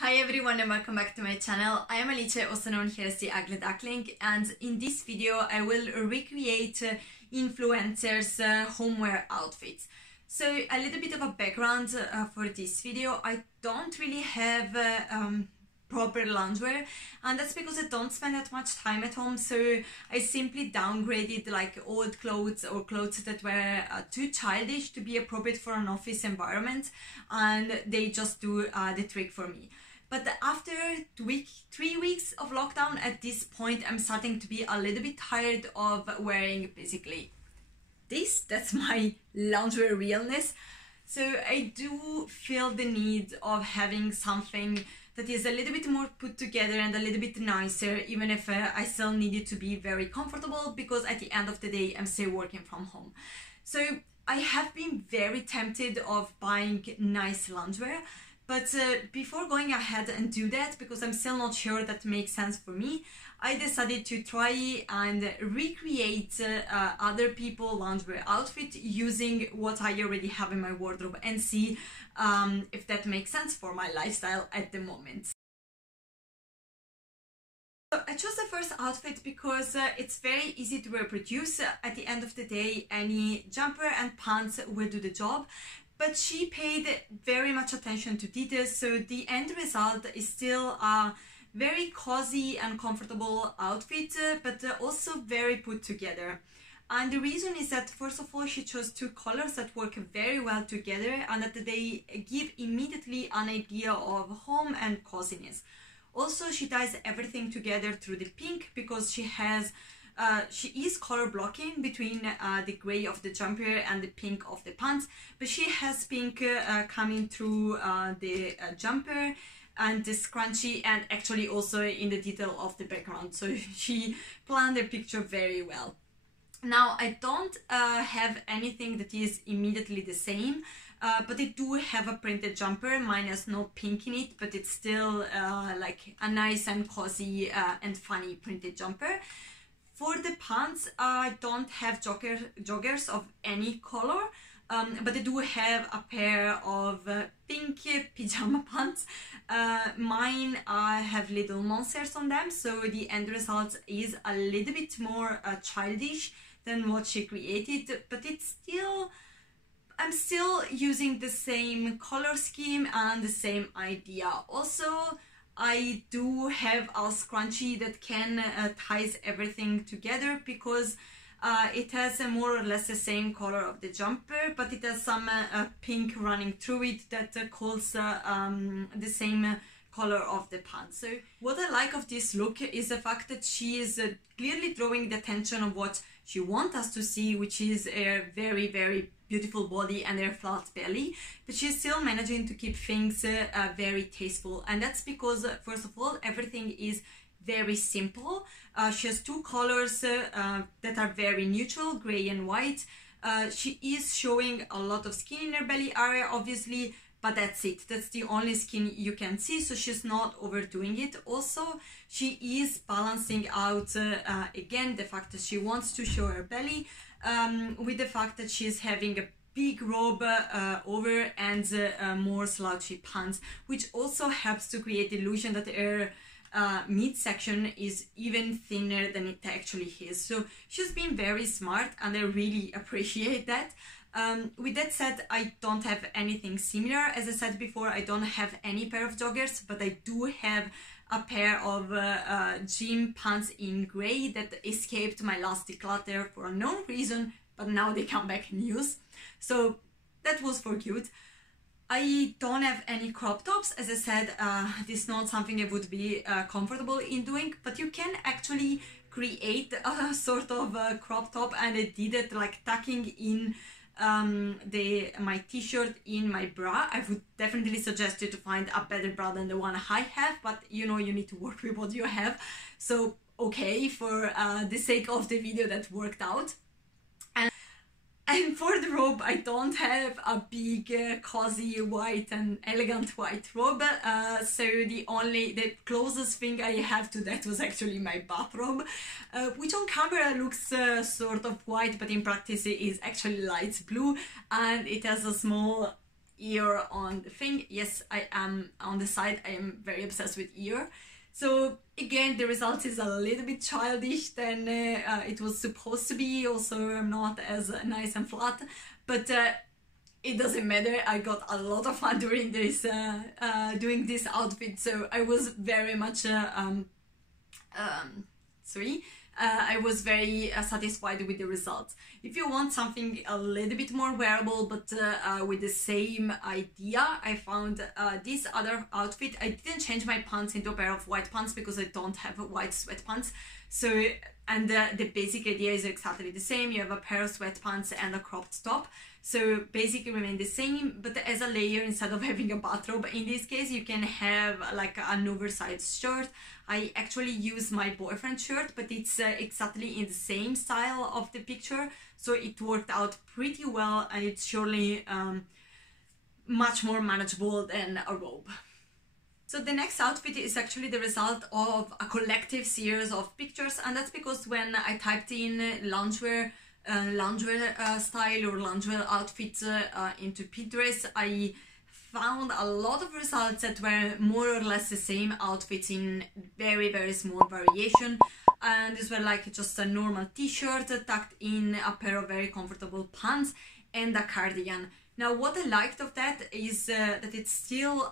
Hi everyone and welcome back to my channel. I am Alice, also known here as the Ugly Duckling, and in this video I will recreate influencers' homeware outfits. So a little bit of a background for this video. I don't really have proper loungewear, and that's because I don't spend that much time at home, so I simply downgraded like old clothes or clothes that were too childish to be appropriate for an office environment, and they just do the trick for me. But after 3 weeks of lockdown, at this point I'm starting to be a little bit tired of wearing basically this. That's my loungewear realness. So I do feel the need of having something that is a little bit more put together and a little bit nicer, even if I still need it to be very comfortable, because at the end of the day I'm still working from home. So I have been very tempted of buying nice loungewear, but before going ahead and do that, because I'm still not sure that makes sense for me, I decided to try and recreate other people's loungewear outfit using what I already have in my wardrobe and see if that makes sense for my lifestyle at the moment. So I chose the first outfit because it's very easy to reproduce. At the end of the day, any jumper and pants will do the job. But she paid very much attention to details, so the end result is still a very cozy and comfortable outfit, but also very put together. And the reason is that, first of all, she chose two colors that work very well together and that they give immediately an idea of home and coziness. Also, she ties everything together through the pink, because she is color blocking between the gray of the jumper and the pink of the pants, but she has pink coming through the jumper and the scrunchie, and actually also in the detail of the background. So she planned the picture very well. Now, I don't have anything that is immediately the same, but I do have a printed jumper. Mine has no pink in it, but it's still like a nice and cozy and funny printed jumper. For the pants, I don't have joggers of any color, but I do have a pair of pink pajama pants. Mine have little monsters on them, so the end result is a little bit more childish than what she created, but I'm still using the same color scheme and the same idea. Also, I do have a scrunchie that can ties everything together, because it has more or less the same color of the jumper, but it has some pink running through it that calls the same color of the pants. So what I like of this look is the fact that she is clearly drawing the attention of what she wants us to see, which is a very, very beautiful body and her flat belly, but she's still managing to keep things very tasteful. And that's because, first of all, everything is very simple. She has two colors that are very neutral, gray and white. She is showing a lot of skin in her belly area, obviously, but that's it. That's the only skin you can see, so she's not overdoing it. Also, she is balancing out, again, the fact that she wants to show her belly with the fact that she's having a big robe over and more slouchy pants, which also helps to create the illusion that her midsection is even thinner than it actually is. So she's been very smart, and I really appreciate that. With that said, I don't have anything similar. As I said before, I don't have any pair of joggers, but I do have a pair of gym pants in grey that escaped my last declutter for a known reason, but now they come back in use. So that was for cute. I don't have any crop tops. As I said, this is not something I would be comfortable in doing, but you can actually create a sort of crop top, and I did it like tucking in my t-shirt in my bra. I would definitely suggest you to find a better bra than the one I have, but you know, you need to work with what you have. So okay, for the sake of the video, that worked out. And for the robe, I don't have a big, cozy, white and elegant white robe. So the closest thing I have to that was actually my bathrobe, which on camera looks sort of white, but in practice it is actually light blue, and it has a small ear on the thing. Yes, I am on the side. I am very obsessed with ear. So again, the result is a little bit childish than it was supposed to be. Also, I'm not as nice and flat, but it doesn't matter. I got a lot of fun during this doing this outfit, so I was very much I was very satisfied with the results. If you want something a little bit more wearable but with the same idea, I found this other outfit. I didn't change my pants into a pair of white pants because I don't have white sweatpants. So, and the basic idea is exactly the same. You have a pair of sweatpants and a cropped top. So basically remain the same, but as a layer, instead of having a bathrobe, in this case you can have like an oversized shirt. I actually use my boyfriend's shirt, but it's exactly in the same style of the picture, so it worked out pretty well, and it's surely much more manageable than a robe. So the next outfit is actually the result of a collective series of pictures, and that's because when I typed in loungewear style or loungewear outfits into Pinterest, I found a lot of results that were more or less the same outfits in very small variation, and these were like just a normal t-shirt tucked in a pair of very comfortable pants and a cardigan. Now what I liked of that is that it's still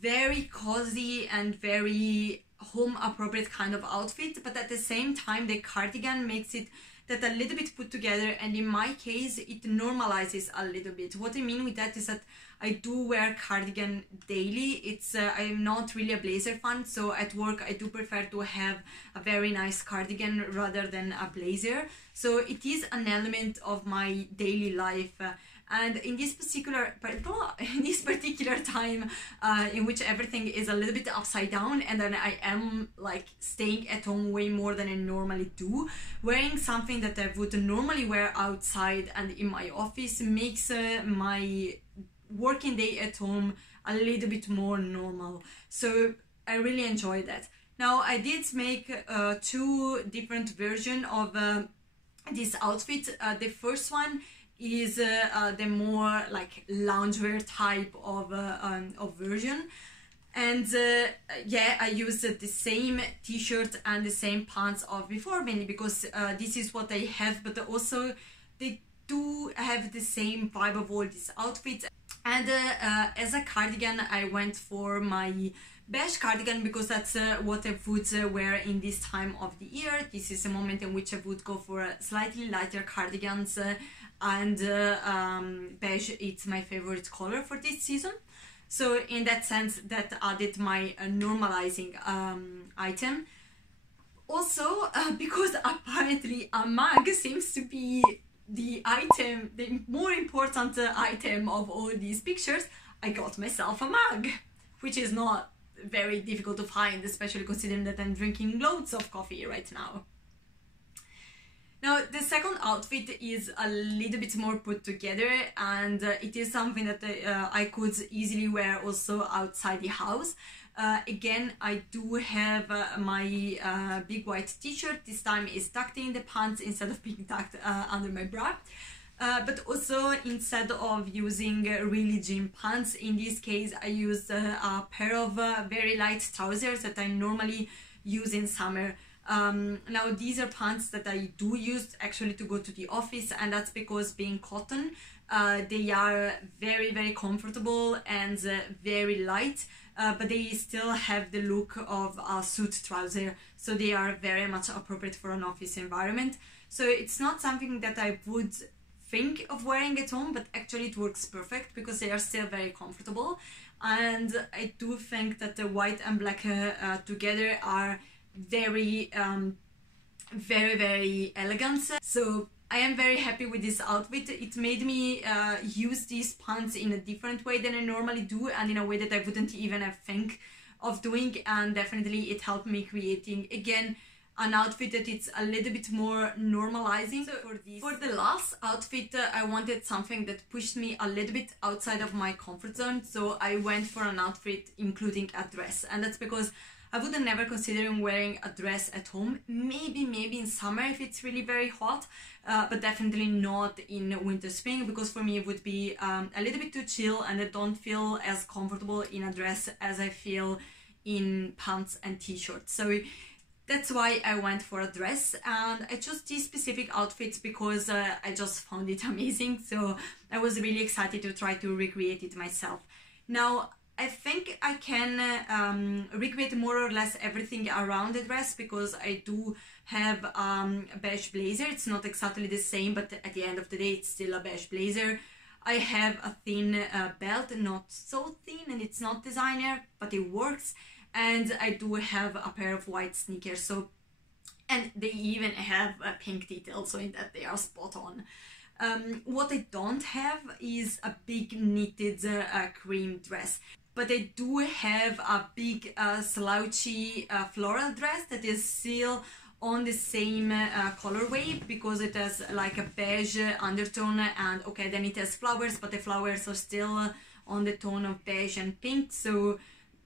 very cozy and very home appropriate kind of outfit, but at the same time the cardigan makes it that a little bit put together, and in my case it normalizes a little bit. What I mean with that is that I do wear cardigan daily. It's I'm not really a blazer fan, so at work I do prefer to have a very nice cardigan rather than a blazer. So it is an element of my daily life. And in this particular time in which everything is a little bit upside down, and then I am like staying at home way more than I normally do, wearing something that I would normally wear outside and in my office makes my working day at home a little bit more normal. So I really enjoy that. Now I did make two different versions of this outfit. The first one is the more like loungewear type of version, and yeah, I used the same t-shirt and the same pants of before, mainly because this is what I have, but also they do have the same vibe of all these outfits. And as a cardigan I went for my beige cardigan because that's what I would wear in this time of the year. This is a moment in which I would go for slightly lighter cardigans, and beige is my favorite color for this season. So in that sense that added my normalizing item. Also because apparently a mug seems to be the more important item of all these pictures, I got myself a mug, which is not very difficult to find, especially considering that I'm drinking loads of coffee right now. Now the second outfit is a little bit more put together, and it is something that I could easily wear also outside the house. Again, I do have my big white t-shirt. This time is tucked in the pants instead of being tucked under my bra. But also, instead of using really gym pants, in this case I used a pair of very light trousers that I normally use in summer. Now these are pants that I do use actually to go to the office, and that's because being cotton, they are very comfortable and very light, but they still have the look of a suit trouser, so they are very much appropriate for an office environment. So it's not something that I would think of wearing at home, but actually it works perfect because they are still very comfortable. And I do think that the white and black together are very elegant. So I am very happy with this outfit. It made me use these pants in a different way than I normally do, and in a way that I wouldn't even have think of doing, and definitely it helped me creating again an outfit that it's a little bit more normalizing. So for the last outfit, I wanted something that pushed me a little bit outside of my comfort zone. So I went for an outfit including a dress, and that's because I would never consider wearing a dress at home. Maybe in summer if it's really very hot, but definitely not in winter, spring, because for me it would be a little bit too chill, and I don't feel as comfortable in a dress as I feel in pants and t-shirts. So that's why I went for a dress, and I chose these specific outfits because I just found it amazing. So I was really excited to try to recreate it myself. Now, I think I can recreate more or less everything around the dress, because I do have a beige blazer. It's not exactly the same, but at the end of the day it's still a beige blazer. I have a thin belt, not so thin, and it's not designer, but it works. And I do have a pair of white sneakers, so, and they even have a pink detail, so in that they are spot on. What I don't have is a big knitted cream dress, but I do have a big slouchy floral dress that is still on the same colorway, because it has like a beige undertone, and okay, then it has flowers, but the flowers are still on the tone of beige and pink. So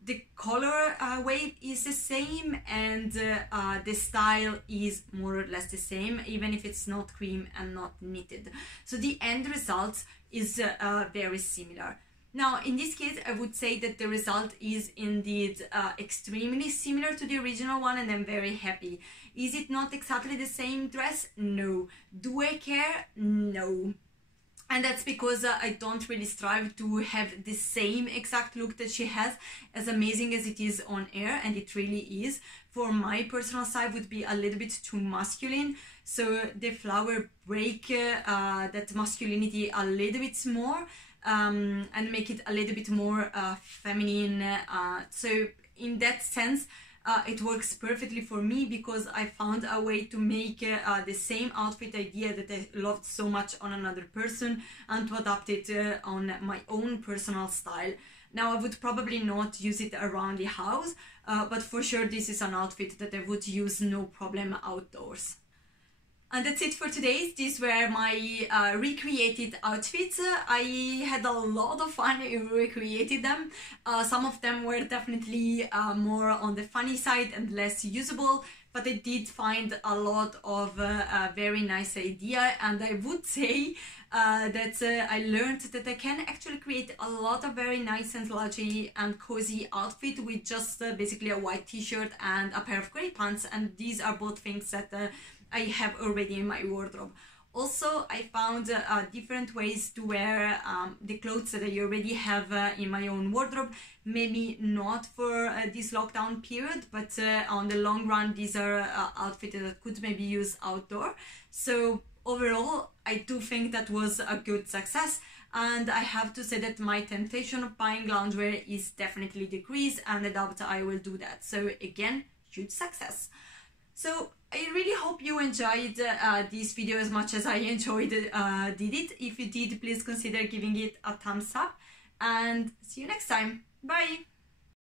the color wave is the same, and the style is more or less the same, even if it's not cream and not knitted. So the end result is very similar. Now, in this case, I would say that the result is indeed extremely similar to the original one, and I'm very happy. Is it not exactly the same dress? No. Do I care? No. And that's because I don't really strive to have the same exact look that she has, as amazing as it is on air, and it really is. For my personal side, would be a little bit too masculine, so the flower break that masculinity a little bit more, and make it a little bit more feminine. So in that sense, it works perfectly for me, because I found a way to make the same outfit idea that I loved so much on another person, and to adapt it on my own personal style. Now, I would probably not use it around the house, but for sure this is an outfit that I would use no problem outdoors. And that's it for today. These were my recreated outfits. I had a lot of fun recreating them. Some of them were definitely more on the funny side and less usable, but I did find a lot of very nice idea, and I would say that I learned that I can actually create a lot of very nice and slouchy and cozy outfit with just basically a white t-shirt and a pair of grey pants, and these are both things that I have already in my wardrobe. Also, I found different ways to wear the clothes that I already have in my own wardrobe. Maybe not for this lockdown period, but on the long run, these are outfits that could maybe use outdoor. So overall, I do think that was a good success. And I have to say that my temptation of buying loungewear is definitely decreased, and I doubt I will do that. So again, huge success. So I really hope you enjoyed this video as much as I enjoyed did it. If you did, please consider giving it a thumbs up, and see you next time. Bye!